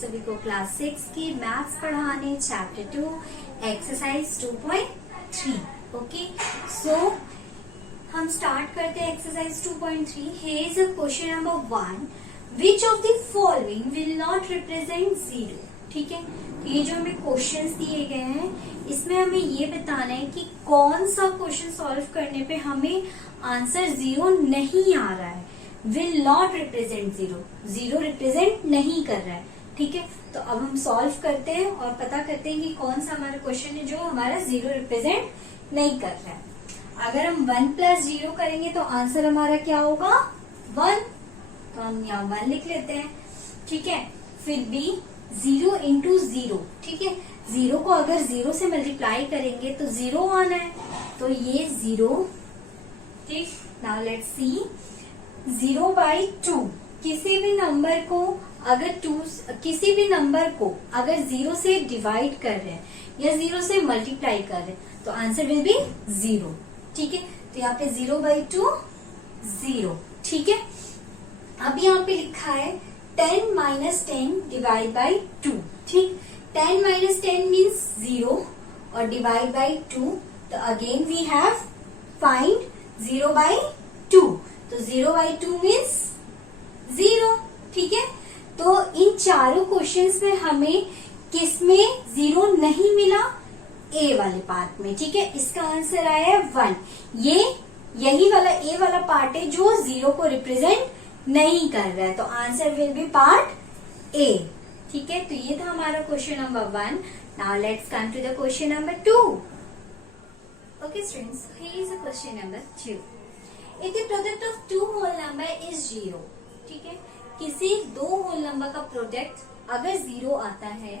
सभी को क्लास 6 की मैथ्स पढ़ाने चैप्टर 2 एक्सरसाइज 2.3। ओके, सो हम स्टार्ट करते हैं exercise 2.3। Here is a question number 1, which of the following will not represent zero. ठीक है, तो ये जो हमें क्वेश्चंस दिए गए हैं इसमें हमें ये बताना है कि कौन सा क्वेश्चन सॉल्व करने पे हमें आंसर जीरो नहीं आ रहा है। Will not represent zero, zero represent नहीं कर रहा है। ठीक है, तो अब हम सॉल्व करते हैं और पता करते हैं कि कौन सा हमारा क्वेश्चन है जो हमारा जीरो रिप्रेजेंट नहीं कर रहा है। अगर हम 1 + 0 करेंगे तो आंसर हमारा क्या होगा 1, तो हम यहाँ 1 लिख लेते हैं। ठीक है, फिर B 0 × 0। ठीक है, 0 को अगर 0 से मल्टीप्लाई करेंगे तो 0 आना है, तो ये 0। ठीक, नाउ लेट्स सी 0/2। किसी भी नंबर को अगर 0 से डिवाइड कर रहे हैं या 0 से मल्टीप्लाई कर रहे हैं तो आंसर विल बी 0। ठीक है, तो यहाँ पे 0/2 0। ठीक है, अब यहाँ पे लिखा है 10 - 10 डिवाइड बाई 2। ठीक, 10 - 10 मीन्स 0 और डिवाइड बाई 2, तो अगेन वी हैव फाइंड 0/2, तो 0/2 मीन्स 0। ठीक है, तो इन चारों क्वेश्चंस में हमें किसमें 0 नहीं मिला, ए वाले पार्ट में। ठीक है, इसका आंसर आया है 1। यही वाला ए वाला पार्ट है जो 0 को रिप्रेजेंट नहीं कर रहा है, तो answer will be part A. ठीक है, तो ये था हमारा question number 1। Now let's come to the question number 2। Okay students, here is the question number 2। If the product of two whole number is 0। ठीक है, किसी दो होल नंबर का प्रोडक्ट अगर 0 आता है,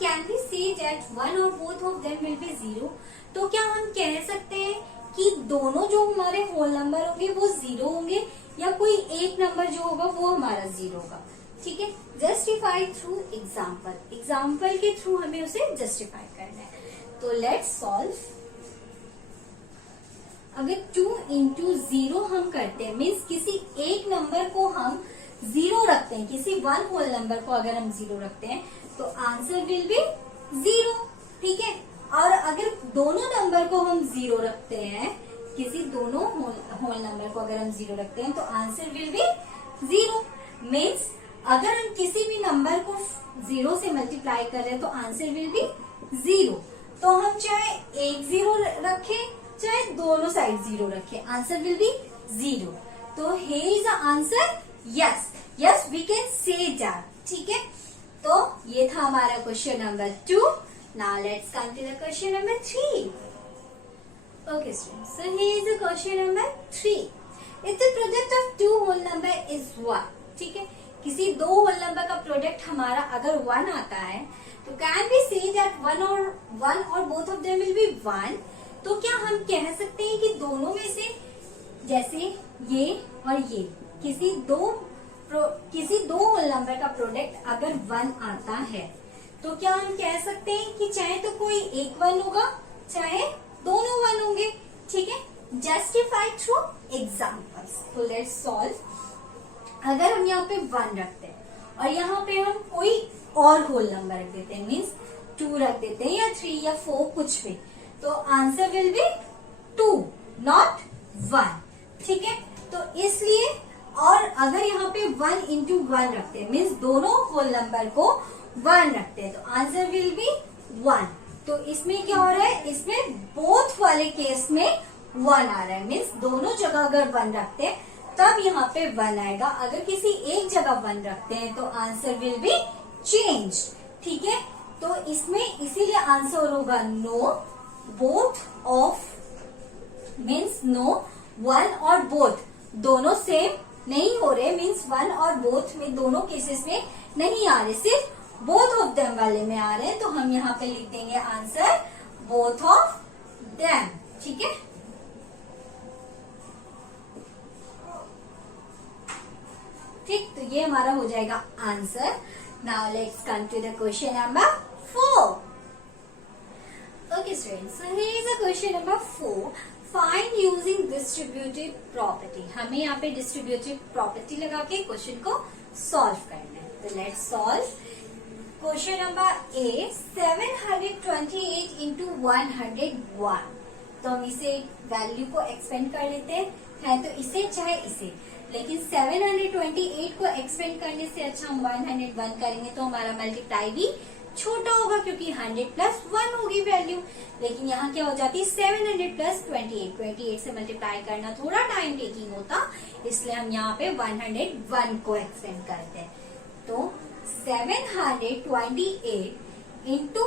can we say that one और both of them will be 0। तो क्या हम कह सकते हैं कि दोनों जो हमारे होल नंबर होंगे वो 0 होंगे या कोई एक नंबर जो होगा वो हमारा 0 होगा। ठीक है, जस्टिफाई थ्रू एग्जाम्पल। एग्जाम्पल के थ्रू हमें उसे जस्टिफाई करना है। तो लेट्स सॉल्व। अगर 2 × 0 हम करते हैं मीन्स किसी एक नंबर को हम 0 रखते हैं, किसी वन होल नंबर को अगर हम 0 रखते हैं तो आंसर विल बी 0। ठीक है, और अगर दोनों नंबर को हम 0 रखते हैं, किसी दोनों होल नंबर को अगर हम 0 रखते हैं तो आंसर विल बी 0। मीन्स अगर हम किसी भी नंबर को 0 से मल्टीप्लाई कर रहे हैं तो आंसर विल बी 0। तो हम चाहे एक 0 रखें चाहे दोनों साइड 0 रखें, आंसर विल बी 0। तो here is the answer yes we can say that. ठीक है, तो ये था हमारा question number 2। Now let's come to the question number 3। Okay students, so here is the question number 3। If the product of two whole number is 1। ठीक है, किसी दो होल नंबर का प्रोडक्ट हमारा अगर 1 आता है तो can we say that one और both of them will be 1। तो क्या हम कह सकते हैं कि दोनों में से, जैसे ये और ये, किसी दो होल नंबर का प्रोडक्ट अगर 1 आता है तो क्या हम कह सकते हैं कि चाहे तो कोई एक 1 होगा चाहे दोनों 1 होंगे। ठीक है, जस्टिफाई थ्रू एग्जाम्पल्स। तो लेट्स सॉल्व। अगर हम यहाँ पे 1 रखते हैं और यहाँ पे हम कोई और होल नंबर रख देते हैं मीन्स 2 रख देते हैं या 3 या 4 कुछ भी, तो आंसर विल बी 2 नॉट 1। ठीक है, तो इसलिए, और अगर यहाँ पे 1 × 1 रखते हैं मीन्स दोनों होल नंबर को 1 रखते हैं तो आंसर विल बी 1। तो इसमें क्या हो रहा है, इसमें बोथ वाले केस में 1 आ रहा है मीन्स दोनों जगह अगर 1 रखते हैं तब यहाँ पे 1 आएगा। अगर किसी एक जगह 1 रखते हैं तो आंसर विल बी चेंज। ठीक है, तो इसमें इसीलिए आंसर होगा no both of, means no 1 और बोथ दोनों सेम नहीं हो रहे, मीन्स 1 और बोथ में दोनों केसेस में नहीं आ रहे, सिर्फ बोथ ऑफ देम वाले में आ रहे हैं। तो हम यहाँ पे लिख देंगे आंसर बोथ ऑफ देम। ठीक है, ठीक, तो ये हमारा हो जाएगा answer. Now let's come to the question number 4। Okay students, so here is the question number 4। Find using distributive property. हमें यहाँ पे डिस्ट्रीब्यूटिव प्रॉपर्टी लगा के क्वेश्चन को सॉल्व करना है। तो let's solve. Question number A 728 into 101। तो हम इसे वैल्यू को एक्सपेंड कर लेते हैं तो इसे चाहे इसे, लेकिन 728 को एक्सपेंड करने से अच्छा हम 101 करेंगे तो हमारा मल्टीप्लाई भी छोटा होगा क्योंकि 100 प्लस 1 होगी वैल्यू। लेकिन यहाँ क्या हो जाती है 700 प्लस 28 से मल्टीप्लाई करना थोड़ा टाइम टेकिंग होता, इसलिए हम यहाँ पे 101 को एक्सपेंड करते हैं। तो 728 इंटू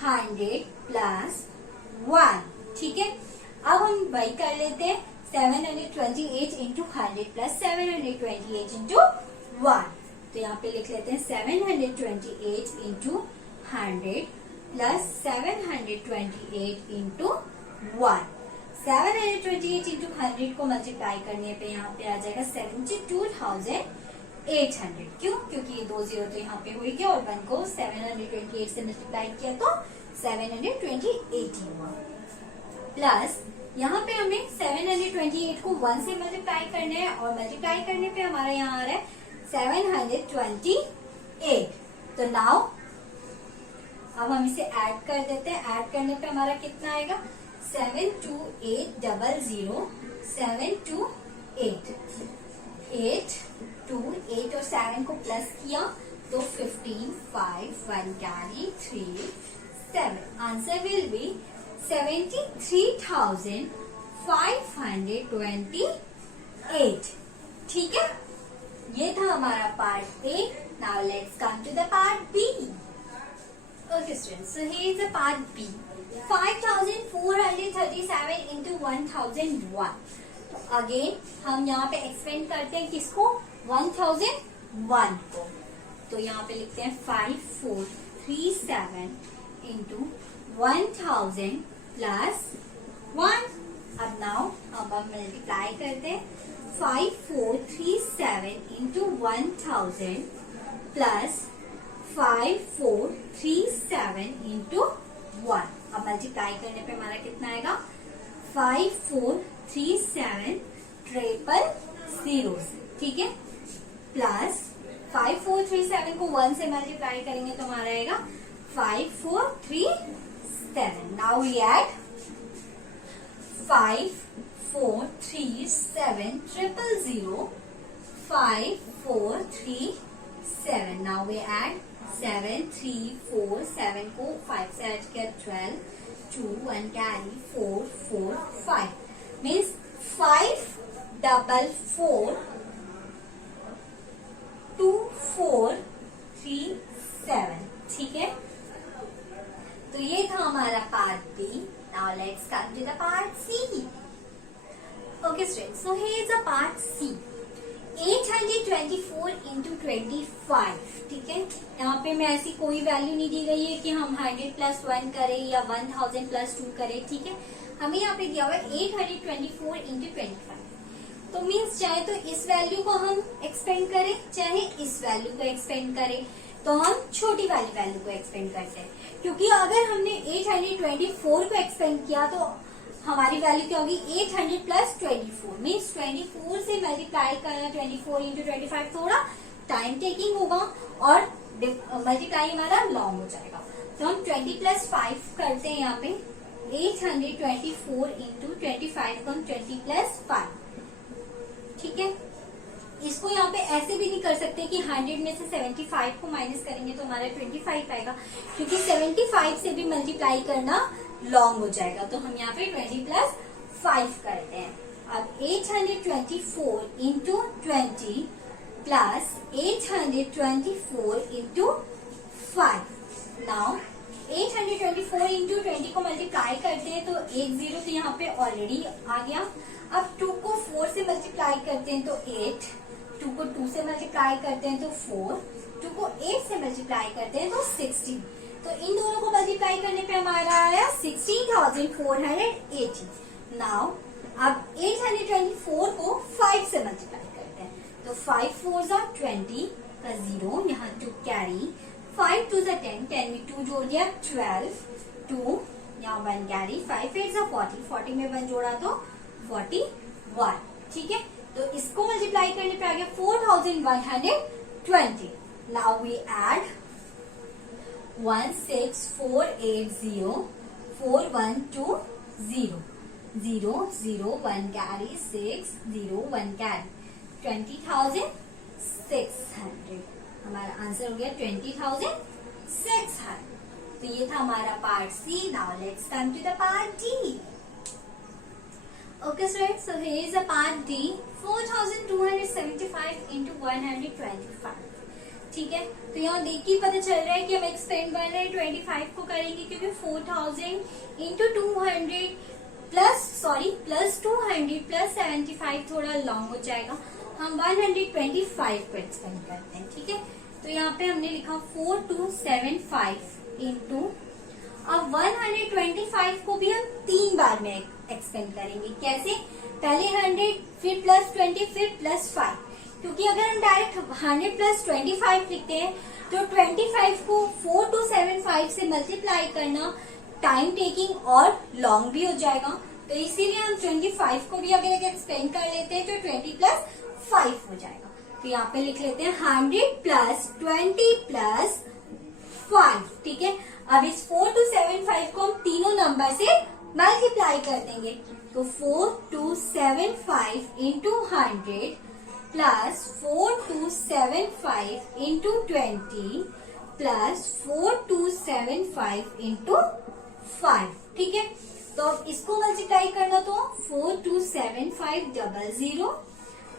100 प्लस 1, ठीक है। अब हम वही कर लेते हैं 728 इंटू 100 प्लस 728 इंटू 1। तो यहाँ पे लिख लेते हैं 728 इंटू 100 प्लस 728 इंटू 1। 728 इंटू 100 को मल्टीप्लाई करने पे यहाँ पे आ जाएगा 72,800। क्यों? क्योंकि ये 2 जीरो तो यहाँ पे हुई गया और 1 को 728 से मल्टीप्लाई किया तो 728 हुआ। प्लस यहाँ पे हमें 728 को 1 से मल्टीप्लाई करना है और मल्टीप्लाई करने पे हमारा यहाँ आ रहा है 728। तो नाउ अब हम इसे ऐड कर देते हैं। ऐड करने पे हमारा कितना आएगा 72800 728 8 2 8 और 7 को प्लस किया तो 15 5 1 कैरी 3 7। Answer will B 73,528। ठीक है, ये था हमारा part A. Now let's come to the part B. Okay students, so here is the part B. 5,437 into 1001। तो अगेन हम यहाँ पे एक्सपेंड करते हैं किसको 1001 को। तो यहाँ पे लिखते हैं 5437 इंटू 1000 प्लस 1। अब नाउ अब हम मल्टीप्लाई करते हैं 5437 इंटू 1000 प्लस 5437 इंटू 1। अब मल्टीप्लाई करने पे हमारा कितना आएगा 5437 000, ठीक है। प्लस 5437 को 1 से मल्टीप्लाई करेंगे तो हमारा आएगा 5437। Now we add 5437 000 5437। Now we add 7347 को 5 से ऐड किया 12 2 1 कैरी 4 4 5 मीन्स 5442437, ठीक है। तो ये था हमारा part B. Now let's come to the part C. Okay students, so here is the part C. 824 into 25, ठीक है। यहाँ पे मैं ऐसी कोई वैल्यू नहीं दी गई है कि हम 100 प्लस 1 करें या 1000 प्लस 2 करें, ठीक है। हमें यहाँ पे दिया हुआ है 824 इंटू 25। तो मीन्स चाहे तो इस वैल्यू को हम एक्सपेंड करें चाहे इस वैल्यू को एक्सपेंड करें, तो हम छोटी वाली वैल्यू को एक्सपेंड करते हैं। क्योंकि अगर हमने 824 को एक्सपेंड किया तो हमारी वैल्यू क्या होगी 800 प्लस 24 मीन्स 24 से मल्टीप्लाई करना 24 इंटू 25 थोड़ा टाइम टेकिंग होगा और मल्टीप्लाई हमारा लॉन्ग हो जाएगा। तो हम 20 प्लस 5 करते हैं यहाँ पे 824 इंटू 25 को हम 20 प्लस 5, ठीक है। इसको यहाँ पे ऐसे भी नहीं कर सकते कि 100 में से 75 को माइनस करेंगे तो हमारा 25 आएगा, क्योंकि 75 से भी मल्टीप्लाई करना लॉन्ग हो जाएगा। तो हम यहाँ पे 20 प्लस 5 करते हैं। अब 824 into 20 plus 824 into 5। Now 824 into 20 को मल्टीप्लाई करते हैं तो 1 0 तो यहाँ पे ऑलरेडी आ गया। अब 2 को 4 से मल्टीप्लाई करते हैं तो 8, 2 को 2 से मल्टीप्लाई करते हैं तो 4, 2 को 8 से मल्टीप्लाई करते हैं तो 16। तो इन दोनों को मल्टीप्लाई करने पे हमारा आया 16,480। नाउ अब 824 को 5 से मल्टीप्लाई करते हैं तो 5 4 20 का 0 यहाँ 2 कैरी 5 2 10 10 में 2 जोड़ दिया 12 2 यहाँ 1 कैरी 5 8 40 40 में 1 जोड़ा तो 41, ठीक है। तो इसको मल्टीप्लाई करने पे आ गया 4120। Now we add 164804120 0 0 1 carry 6 0 1 carry 20,600 हमारा आंसर हो गया 20,600। तो ये था हमारा part C. Now let's come to the part D. Okay students, so here is the part D. 4275 into 125। ठीक है, तो यहाँ देख के पता चल रहा है कि हम एक्सपेंड 125 को करेंगे क्योंकि 4000 into 200 प्लस 200 प्लस 75 थोड़ा लॉन्ग हो जाएगा। हम 125 को एक्सपेंड करते हैं। ठीक है, तो यहाँ पे हमने लिखा 4275 इंटू, अब 125 को भी हम 3 बार में एक्सपेंड करेंगे। कैसे? पहले 100 फिर प्लस 20 फिर प्लस 5, क्योंकि अगर हम डायरेक्ट 100 प्लस 25 लिखते हैं तो 25 को 4275 से मल्टीप्लाई करना टाइम टेकिंग और लॉन्ग भी हो जाएगा। तो इसीलिए हम 25 को भी अगर एक्सपेंड कर लेते हैं तो 20 प्लस 5 हो जाएगा। तो यहाँ पे लिख लेते हैं 100 प्लस 20 प्लस 5। ठीक है, अब इस 4275 को हम तीनों नंबर से मल्टीप्लाई कर देंगे। तो 4275 into 100 plus 4275 into 20 plus 4275 into 5। ठीक है, तो अब इसको मल्टीप्लाई करना तो 42750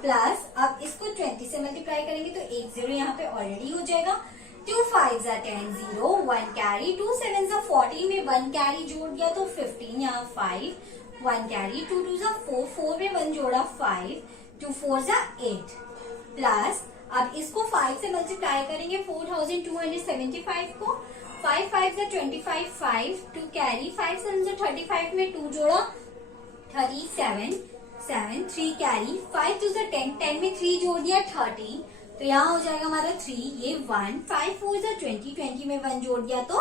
प्लस, अब इसको 20 से मल्टीप्लाई करेंगे तो 1 0 यहाँ पे ऑलरेडी हो जाएगा। 2 5 10 0 1 कैरी 2 7 14 में 1 कैरी जोड़ दिया तो 15 यहाँ 5 1 कैरी 2 2 4 4 में 1 जोड़ा 5 2 4 8 प्लस, अब इसको 5 से मल्टीप्लाई करेंगे 4275 को 5 5 25 5 2 कैरी 5 7 35 में 2 जोड़ा 37 7 3 कैरी 5 2 10 10 में 3 जोड़ दिया 13, तो यहाँ हो जाएगा हमारा 3 ये 1 5 4 20 20 में 1 जोड़ दिया तो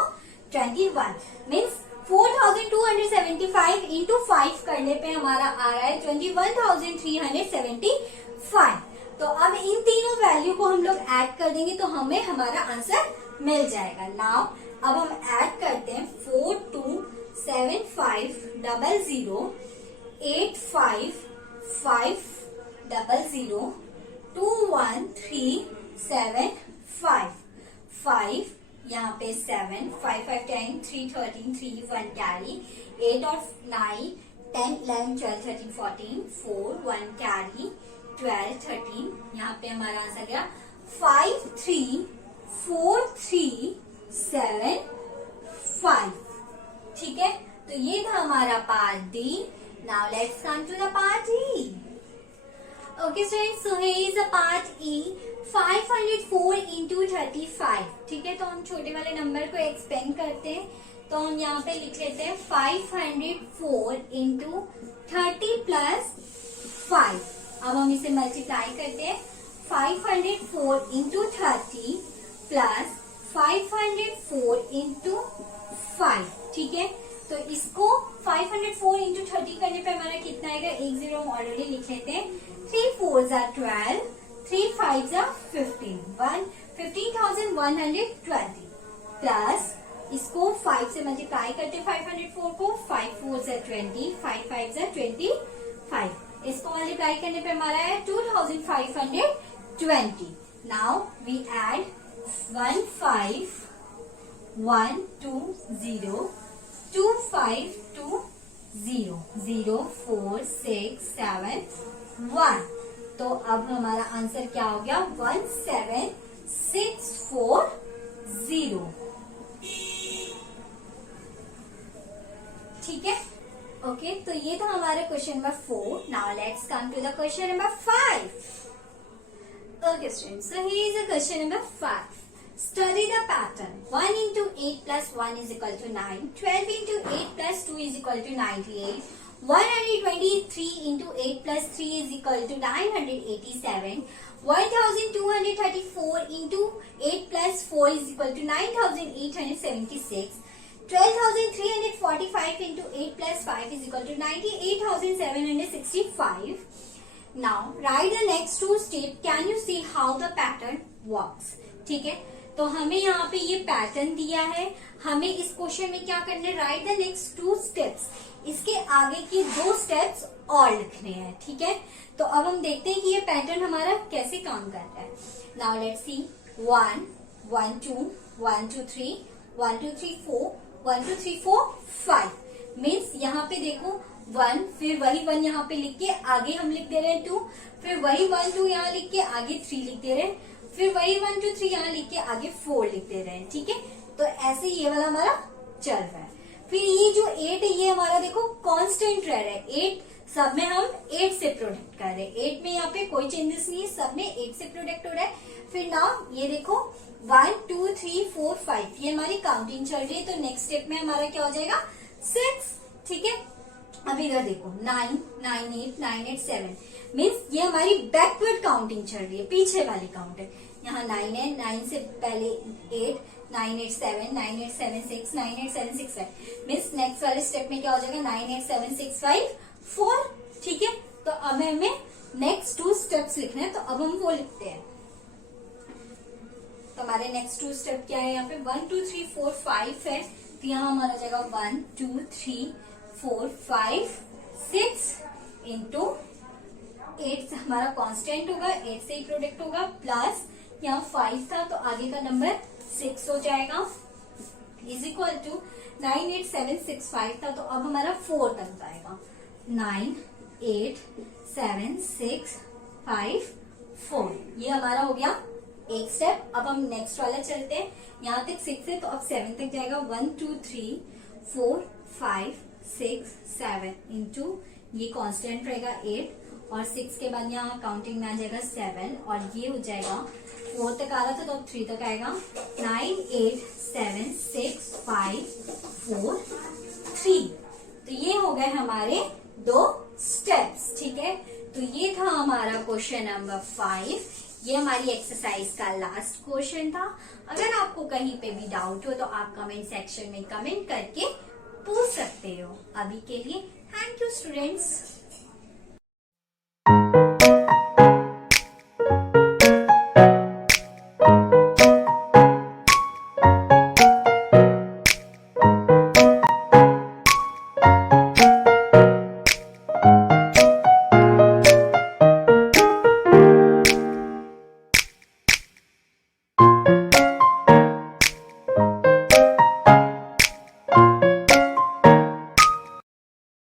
21 मीन्स 4275 इंटू 5 करने पे हमारा आ रहा है 21,375। तो अब इन तीनों वैल्यू को हम लोग ऐड कर देंगे तो हमें हमारा आंसर मिल जाएगा। नाउ अब हम ऐड करते हैं 427500 85500 21375 5 यहाँ पे 7 5 5 10 3 13 3 1 कैरी 8 और 9 10 11 12 13 14 4 1 कैरी 12 13, यहाँ पे हमारा आंसर गया 53437 ठीक है, तो ये था हमारा part D. Now let's come to the part E. Okay students, so here is the part E. 504 into 35। ठीक है, तो हम छोटे वाले नंबर को एक्सपेंड करते हैं तो हम यहाँ पे लिख लेते हैं 504 into 30 प्लस 5। अब हम इसे मल्टीप्लाई करते हैं 504 into 30 प्लस 504 into 5। ठीक है, तो इसको 504 into 30 करने पे हमारा कितना आएगा? 1 0 हम ऑलरेडी लिख लेते हैं। 3 4 12 3 5 15 15,120 प्लस इसको 5 से मल्टीप्लाई करते हैं 504 को 5 4 20 5 5 25, इसको मल्टीप्लाई करने पे हमारा है 2520। Now we add 1 5 1 2 0 2 5 2 0 0 4 6 7 1। तो अब हमारा आंसर क्या हो गया? 17640। ठीक है, ओके, तो ये था हमारा question number 4। Now let's come to the question number 5। Okay students, so here is the question number 5। Study the pattern. 1 into 8 plus 1 is equal to 9. 12 into 8 plus 2 is equal to 98. 123 into 8 plus 3 is equal to 987. 1234 into 8 plus 4 is equal to 9876. 12,345 into 8 plus 5 is equal to 98,765. Now, write the next two steps. Can you see how the pattern works? ठीक है, तो हमें यहाँ पे ये pattern दिया है, हमें इस क्वेश्चन में क्या करना है, राइट द नेक्स्ट 2 स्टेप्स, इसके आगे की 2 स्टेप्स और लिखने हैं, ठीक है। तो अब हम देखते हैं कि ये पैटर्न हमारा कैसे काम कर रहा है। नाउ लेट्स सी 1 1 2 1 2 3 1 2 3 4 1 2 3 4 5 मीन्स यहाँ पे देखो 1, फिर वही 1 यहाँ पे लिख के आगे हम लिख दे रहे हैं 2, फिर वही 1 2 यहाँ लिख के आगे 3 लिख दे रहे हैं, फिर वही 1 2 3 यहाँ लिख के आगे 4 लिख दे रहे हैं, ठीक है। तो ऐसे ये वाला हमारा चल रहा है। फिर ये जो 8 है ये हमारा देखो कांस्टेंट रह रहा है, 8 सब में हम 8 से प्रोडक्ट कर रहे हैं, 8 में यहाँ पे कोई चेंजेस नहीं है, सब में 8 से प्रोडक्ट हो रहा है। फिर नाउ ये देखो 1 2 3 4 5 ये हमारी काउंटिंग चल रही है, तो नेक्स्ट स्टेप में हमारा क्या हो जाएगा 6, ठीक है। अब इधर देखो 9 9 8 9 8 7 मीन्स ये हमारी बैकवर्ड काउंटिंग चल रही है, पीछे वाली काउंट है। यहाँ 9 है, 9 से पहले 8 9 8 7 9 8 7 6 9 8 7 6 5 मीन्स नेक्स्ट वाले स्टेप में क्या हो जाएगा 9 8 7 6 5 4, ठीक है। तो अब हमें नेक्स्ट 2 स्टेप्स लिखने हैं, तो अब हम वो लिखते हैं। तो हमारे नेक्स्ट 2 स्टेप क्या है, यहाँ पे 1 2 3 4 5 है, तो यहाँ हमारा जाएगा 1 2 3 4 5 6 इंटू 8 से हमारा कांस्टेंट होगा, 8 से ही प्रोडक्ट होगा, प्लस यहाँ 5 था तो आगे का नंबर 6 हो जाएगा, इज इक्वल टू 9 8 7 6 5 था तो अब हमारा 4 तक जाएगा, 9 8 7 6 5 4 ये हमारा हो गया एक स्टेप। अब हम नेक्स्ट वाला चलते हैं, यहाँ तक 6 है तो अब 7 तक जाएगा, 1 2 3 4 5 6 7 इंटू ये कांस्टेंट रहेगा 8 और 6 के बाद यहाँ काउंटिंग में आ जाएगा 7 और ये हो जाएगा 4 तक आ रहा था तो अब 3 तक आएगा, 9 8 7 6 5 4 3। तो ये हो गए हमारे 2 स्टेप्स, ठीक है। तो ये था हमारा क्वेश्चन नंबर 5, ये हमारी एक्सरसाइज का लास्ट क्वेश्चन था। अगर आपको कहीं पे भी डाउट हो तो आप कमेंट सेक्शन में कमेंट करके पूछ सकते हो। अभी के लिए थैंक यू स्टूडेंट्स।